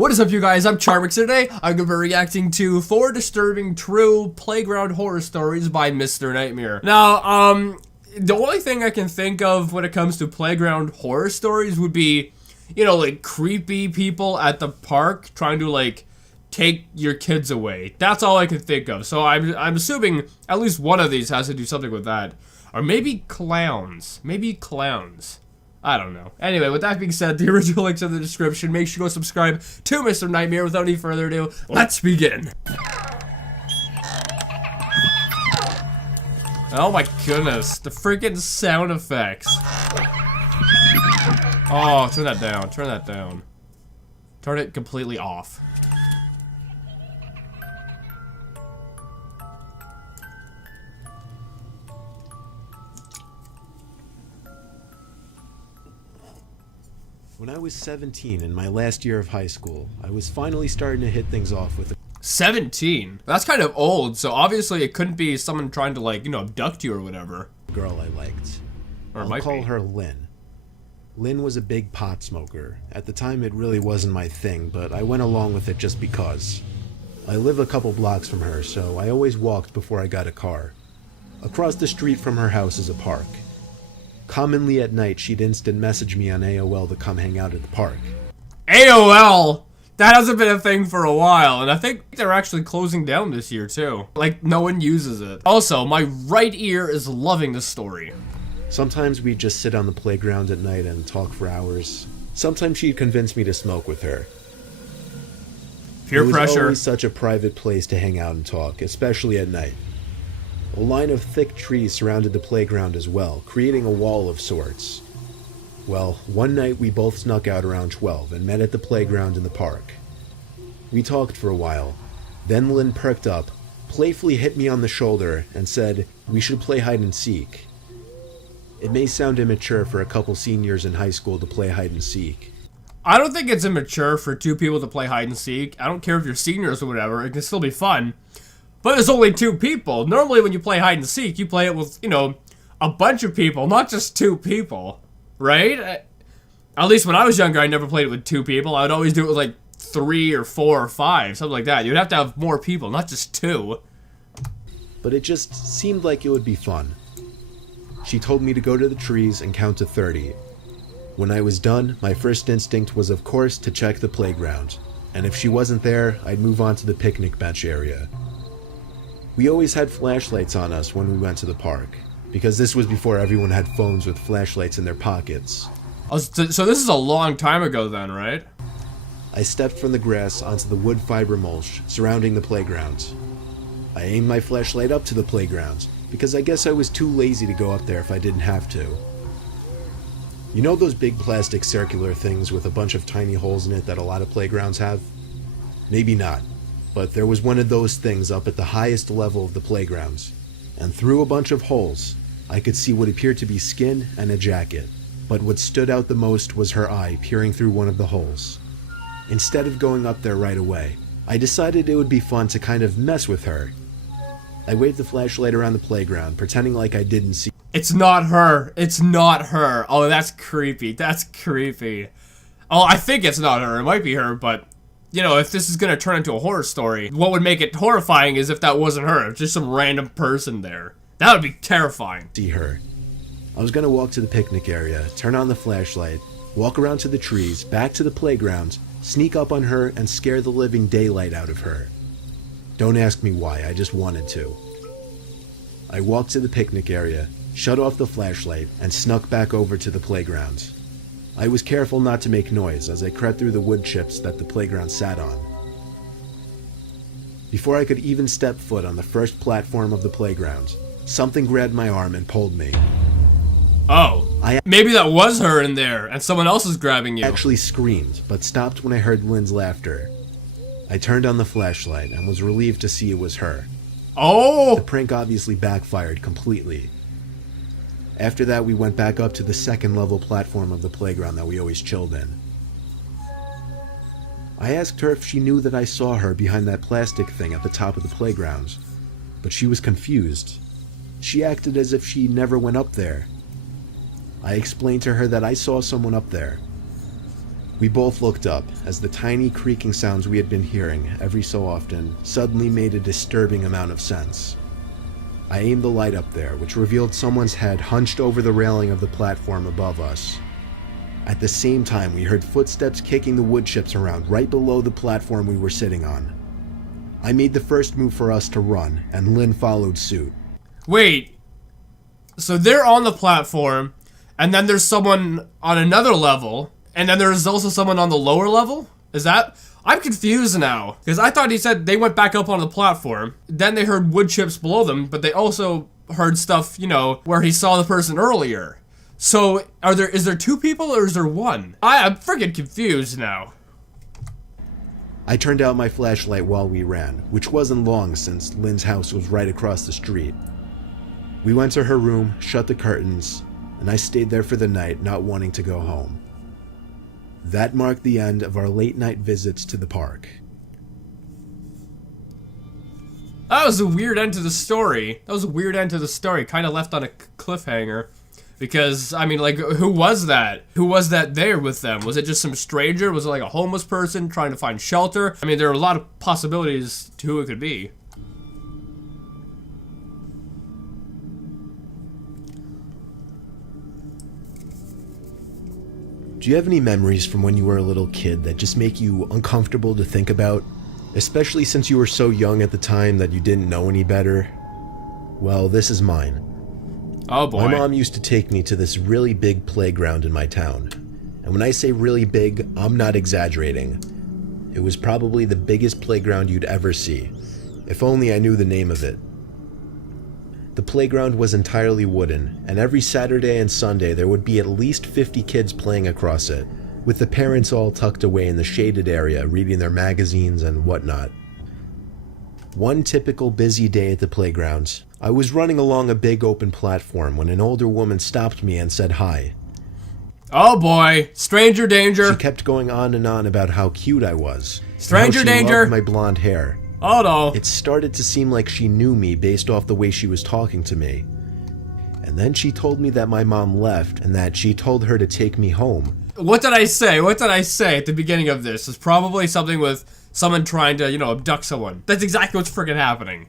What is up, you guys? I'm Charmx. Today I'm going to be reacting to 4 disturbing true playground horror stories by Mr. Nightmare. Now, the only thing I can think of when it comes to playground horror stories would be, you know, like creepy people at the park trying to like take your kids away. That's all I can think of. So I'm assuming at least one of these has to do something with that. Or maybe clowns. Maybe clowns. I don't know. Anyway, with that being said, the original link's in the description. Make sure you go subscribe to Mr. Nightmare. Without any further ado, let's begin. Oh my goodness, the freaking sound effects. Oh, turn that down, turn that down. Turn it completely off. When I was 17 in my last year of high school, I was finally starting to hit things off with a 17? That's kind of old, so obviously it couldn't be someone trying to, like, you know, abduct you or whatever. girl I liked. Or I'll call her Lynn. Lynn was a big pot smoker. At the time it really wasn't my thing, but I went along with it just because. I live a couple blocks from her, so I always walked before I got a car. Across the street from her house is a park. Commonly at night, she'd instant message me on AOL to come hang out at the park. AOL? That hasn't been a thing for a while, and I think they're actually closing down this year too. Like, no one uses it. Also, my right ear is loving the story. Sometimes we'd just sit on the playground at night and talk for hours. Sometimes she'd convince me to smoke with her. Peer pressure. It was always such a private place to hang out and talk, especially at night. A line of thick trees surrounded the playground as well, creating a wall of sorts. Well, one night we both snuck out around 12 and met at the playground in the park. We talked for a while. Then Lynn perked up, playfully hit me on the shoulder, and said we should play hide and seek. It may sound immature for a couple seniors in high school to play hide and seek. I don't think it's immature for two people to play hide and seek. I don't care if you're seniors or whatever, it can still be fun. But there's only 2 people. Normally when you play hide and seek, you play it with, you know, a bunch of people, not just 2 people. Right? At least when I was younger, I never played it with 2 people. I would always do it with like 3 or 4 or 5, something like that. You'd have to have more people, not just 2. But it just seemed like it would be fun. She told me to go to the trees and count to 30. When I was done, my first instinct was of course to check the playground. And if she wasn't there, I'd move on to the picnic bench area. We always had flashlights on us when we went to the park, because this was before everyone had phones with flashlights in their pockets. Oh, so this is a long time ago then, right? I stepped from the grass onto the wood fiber mulch surrounding the playground. I aimed my flashlight up to the playground, because I guess I was too lazy to go up there if I didn't have to. You know those big plastic circular things with a bunch of tiny holes in it that a lot of playgrounds have? Maybe not, but there was one of those things up at the highest level of the playground, and through a bunch of holes, I could see what appeared to be skin and a jacket, but what stood out the most was her eye peering through one of the holes. Instead of going up there right away, I decided it would be fun to kind of mess with her. I waved the flashlight around the playground, pretending like I didn't see. It's not her. It's not her. Oh, that's creepy. That's creepy. Oh, I think it's not her. It might be her, but, you know, if this is gonna turn into a horror story, what would make it horrifying is if that wasn't her. Just some random person there. That would be terrifying. See her. I was gonna walk to the picnic area, turn on the flashlight, walk around to the trees, back to the playground, sneak up on her, and scare the living daylight out of her. Don't ask me why, I just wanted to. I walked to the picnic area, shut off the flashlight, and snuck back over to the playground. I was careful not to make noise as I crept through the wood chips that the playground sat on. Before I could even step foot on the first platform of the playground, something grabbed my arm and pulled me. Oh, maybe that was her in there, and someone else is grabbing you. I actually screamed, but stopped when I heard Lynn's laughter. I turned on the flashlight and was relieved to see it was her. Oh! The prank obviously backfired completely. After that, we went back up to the second level platform of the playground that we always chilled in. I asked her if she knew that I saw her behind that plastic thing at the top of the playground, but she was confused. She acted as if she never went up there. I explained to her that I saw someone up there. We both looked up as the tiny creaking sounds we had been hearing every so often suddenly made a disturbing amount of sense. I aimed the light up there, which revealed someone's head hunched over the railing of the platform above us. At the same time, we heard footsteps kicking the wood chips around right below the platform we were sitting on. I made the first move for us to run, and Lynn followed suit. Wait, so they're on the platform, and then there's someone on another level, and then there's also someone on the lower level? Is that? I'm confused now, because I thought he said they went back up on the platform, then they heard wood chips below them, but they also heard stuff, you know, where he saw the person earlier. So, is there two people or is there one? I'm freaking confused now. I turned out my flashlight while we ran, which wasn't long since Lynn's house was right across the street. We went to her room, shut the curtains, and I stayed there for the night, not wanting to go home. That marked the end of our late night visits to the park. That was a weird end to the story. Kind of left on a cliffhanger. Because, I mean, like, who was that? Who was that there with them? Was it just some stranger? Was it like a homeless person trying to find shelter? I mean, there are a lot of possibilities to who it could be. Do you have any memories from when you were a little kid that just make you uncomfortable to think about? Especially since you were so young at the time that you didn't know any better? Well, this is mine. Oh boy. My mom used to take me to this really big playground in my town. And when I say really big, I'm not exaggerating. It was probably the biggest playground you'd ever see. If only I knew the name of it. The playground was entirely wooden, and every Saturday and Sunday there would be at least 50 kids playing across it, with the parents all tucked away in the shaded area reading their magazines and whatnot. One typical busy day at the playground, I was running along a big open platform when an older woman stopped me and said hi. Oh boy, stranger danger. She kept going on and on about how cute I was. Stranger danger. Loved my blonde hair. Oh no. It started to seem like she knew me based off the way she was talking to me. And then she told me that my mom left and that she told her to take me home. What did I say? What did I say at the beginning of this? It's probably something with someone trying to, you know, abduct someone. That's exactly what's freaking happening.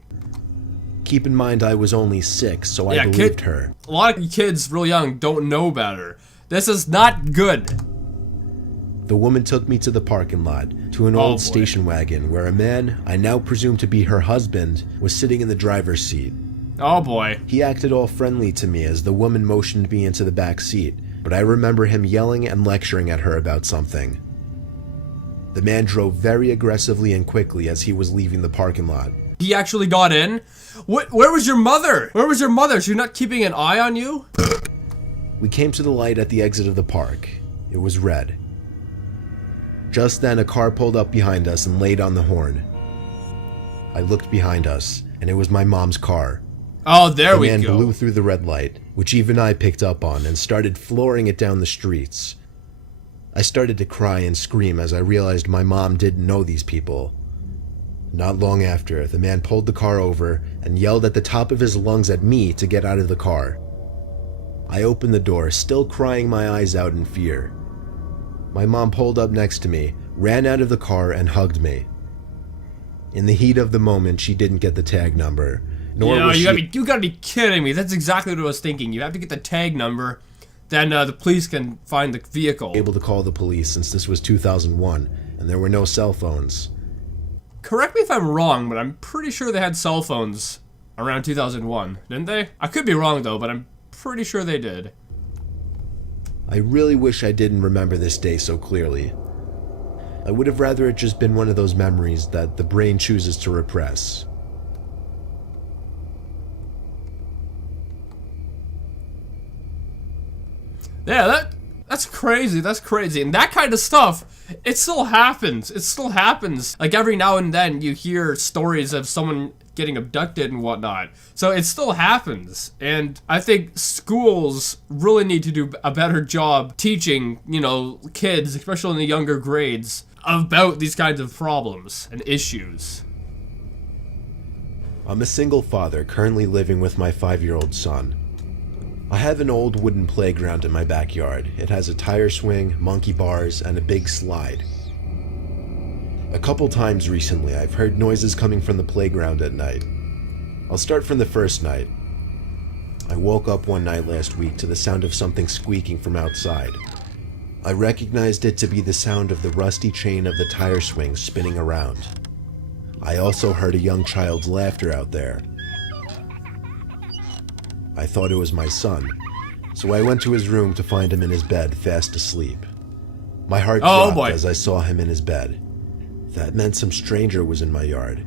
Keep in mind I was only 6, so I believed her. A lot of kids real young don't know better. This is not good. The woman took me to the parking lot, to an old station wagon where a man, I now presume to be her husband, was sitting in the driver's seat. Oh boy. He acted all friendly to me as the woman motioned me into the back seat, but I remember him yelling and lecturing at her about something. The man drove very aggressively and quickly as he was leaving the parking lot. He actually got in? Where was your mother? Where was your mother? She not keeping an eye on you? We came to the light at the exit of the park. It was red. Just then, a car pulled up behind us and laid on the horn. I looked behind us, and it was my mom's car. Oh, there we go. The man blew through the red light, which even I picked up on, and started flooring it down the streets. I started to cry and scream as I realized my mom didn't know these people. Not long after, the man pulled the car over and yelled at the top of his lungs at me to get out of the car. I opened the door, still crying my eyes out in fear. My mom pulled up next to me, ran out of the car, and hugged me. In the heat of the moment, she didn't get the tag number. Nor was you gotta be kidding me. That's exactly what I was thinking. You have to get the tag number, then the police can find the vehicle. Able to call the police since this was 2001, and there were no cell phones. Correct me if I'm wrong, but I'm pretty sure they had cell phones around 2001, didn't they? I could be wrong though, but I'm pretty sure they did. I really wish I didn't remember this day so clearly. I would have rather it just been one of those memories that the brain chooses to repress. Yeah, that's crazy. That's crazy. And that kind of stuff, it still happens. It still happens. Like every now and then you hear stories of someone getting abducted and whatnot. So it still happens. And I think schools really need to do a better job teaching, you know, kids, especially in the younger grades, about these kinds of problems and issues. I'm a single father currently living with my 5-year-old son. I have an old wooden playground in my backyard. It has a tire swing, monkey bars, and a big slide. A couple times recently, I've heard noises coming from the playground at night. I'll start from the first night. I woke up one night last week to the sound of something squeaking from outside. I recognized it to be the sound of the rusty chain of the tire swing spinning around. I also heard a young child's laughter out there. I thought it was my son, so I went to his room to find him in his bed, fast asleep. My heart dropped as I saw him in his bed. That meant some stranger was in my yard.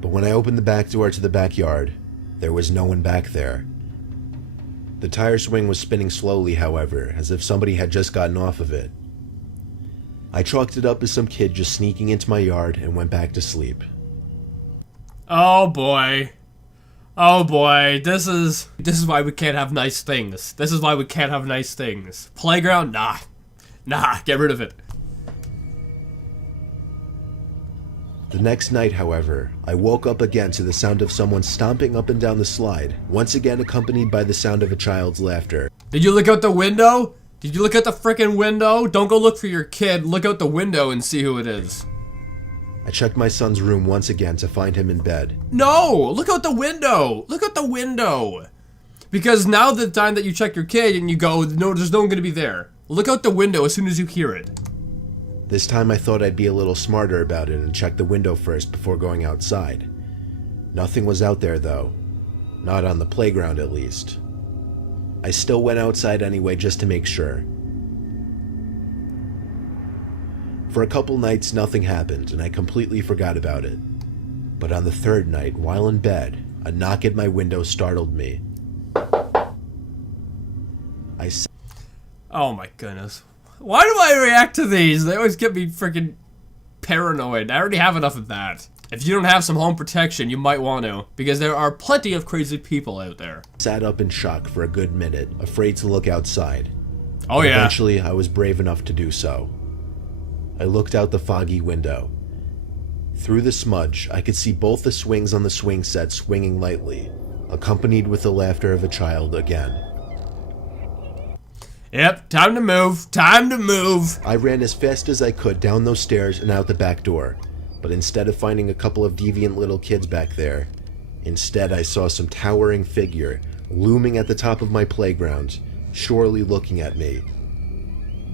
But when I opened the back door to the backyard, there was no one back there. The tire swing was spinning slowly, however, as if somebody had just gotten off of it. I chalked it up as some kid just sneaking into my yard and went back to sleep. Oh boy. Oh boy, this is why we can't have nice things. This is why we can't have nice things. Playground? Nah. Nah, get rid of it. The next night, however, I woke up again to the sound of someone stomping up and down the slide, once again accompanied by the sound of a child's laughter. Did you look out the window? Did you look out the frickin' window? Don't go look for your kid, look out the window and see who it is. I checked my son's room once again to find him in bed. No! Look out the window! Look out the window! Because now the time that you check your kid and you go, no, there's no one gonna be there. Look out the window as soon as you hear it. This time I thought I'd be a little smarter about it and check the window first before going outside. Nothing was out there though. Not on the playground at least. I still went outside anyway just to make sure. For a couple nights nothing happened and I completely forgot about it. But on the third night, while in bed, a knock at my window startled me. Oh my goodness. Why do I react to these? They always get me freaking paranoid. I already have enough of that. If you don't have some home protection, you might want to, because there are plenty of crazy people out there. Sat up in shock for a good minute, afraid to look outside. Oh yeah. Eventually, I was brave enough to do so. I looked out the foggy window. Through the smudge, I could see both the swings on the swing set swinging lightly, accompanied with the laughter of a child again. Yep, time to move, time to move. I ran as fast as I could down those stairs and out the back door, but instead of finding a couple of deviant little kids back there, instead I saw some towering figure looming at the top of my playground, surely looking at me.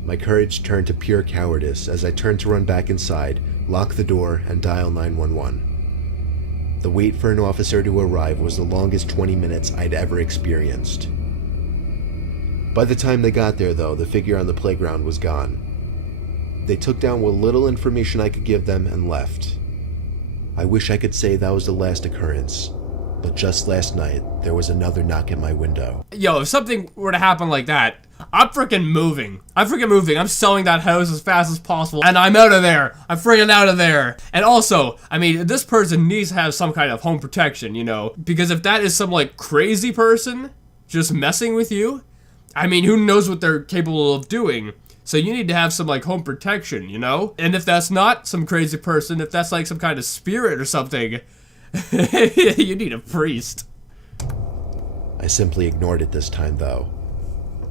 My courage turned to pure cowardice as I turned to run back inside, lock the door, and dial 911. The wait for an officer to arrive was the longest 20 minutes I'd ever experienced. By the time they got there, though, the figure on the playground was gone. They took down what little information I could give them and left. I wish I could say that was the last occurrence, but just last night, there was another knock at my window. Yo, if something were to happen like that, I'm freaking moving. I'm selling that house as fast as possible, and I'm out of there. I'm freaking out of there. And also, I mean, this person needs to have some kind of home protection, you know? Because if that is some, like, crazy person just messing with you, I mean, who knows what they're capable of doing? So you need to have some, like, home protection, you know? And if that's not some crazy person, if that's, like, some kind of spirit or something, you need a priest. I simply ignored it this time, though.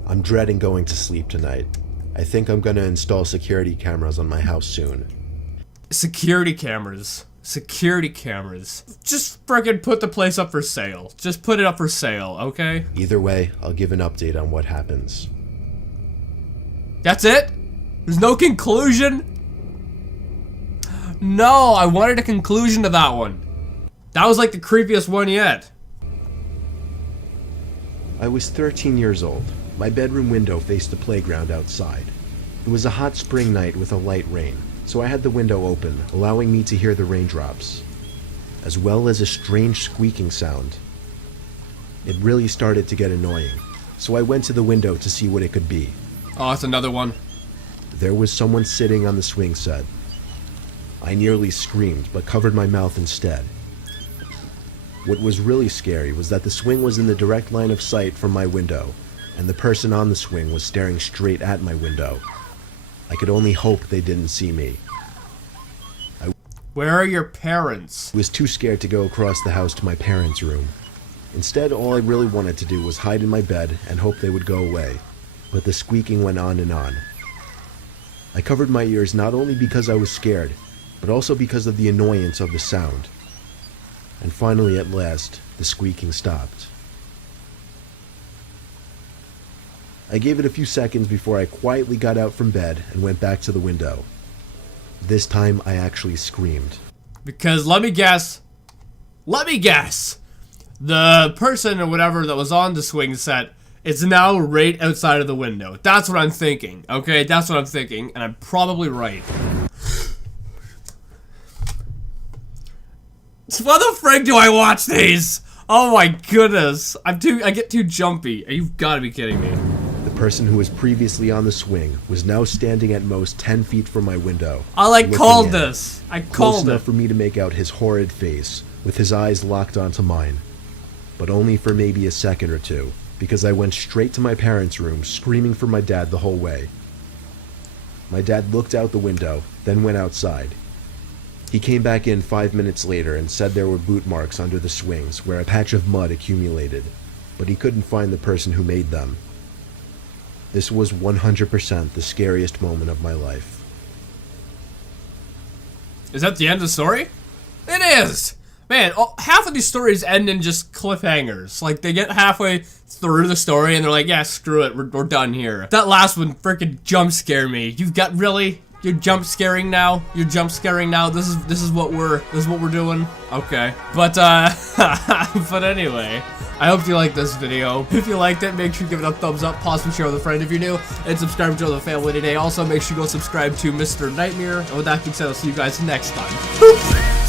I'm dreading going to sleep tonight. I think I'm gonna install security cameras on my house soon. Security cameras. Security cameras. Just frickin' put the place up for sale. Just put it up for sale, okay? Either way, I'll give an update on what happens. That's it? There's no conclusion? No, I wanted a conclusion to that one. That was like the creepiest one yet. I was 13 years old. My bedroom window faced the playground outside. It was a hot spring night with a light rain, so I had the window open, allowing me to hear the raindrops, as well as a strange squeaking sound. It really started to get annoying, so I went to the window to see what it could be. Oh, it's another one. There was someone sitting on the swing set. I nearly screamed, but covered my mouth instead. What was really scary was that the swing was in the direct line of sight from my window, and the person on the swing was staring straight at my window. I could only hope they didn't see me. Where are your parents? I was too scared to go across the house to my parents' room. Instead, all I really wanted to do was hide in my bed and hope they would go away. But the squeaking went on and on. I covered my ears not only because I was scared, but also because of the annoyance of the sound. And finally, at last, the squeaking stopped. I gave it a few seconds before I quietly got out from bed and went back to the window. This time, I actually screamed. Because let me guess, the person or whatever that was on the swing set is now right outside of the window. That's what I'm thinking, okay? That's what I'm thinking, and I'm probably right. So why the frick do I watch these? Oh my goodness. I get too jumpy. You've got to be kidding me. The person who was previously on the swing was now standing at most 10 feet from my window. I called looking in, this. I close called enough it. for me to make out his horrid face, with his eyes locked onto mine. But only for maybe a second or two, because I went straight to my parents' room, screaming for my dad the whole way. My dad looked out the window, then went outside. He came back in 5 minutes later and said there were boot marks under the swings where a patch of mud accumulated, but he couldn't find the person who made them. This was 100% the scariest moment of my life. Is that the end of the story? It is! Man, half of these stories end in just cliffhangers. Like, they get halfway through the story and they're like, yeah, screw it, we're done here. That last one freaking jump scared me. You've got, really? You're jump scaring now? You're jump scaring now? This is what we're doing? Okay. But, but anyway, I hope you liked this video. If you liked it, make sure you give it a thumbs up, possibly share with a friend if you're new, and subscribe to the family today. Also, make sure you go subscribe to Mr. Nightmare. And with that being said, I'll see you guys next time.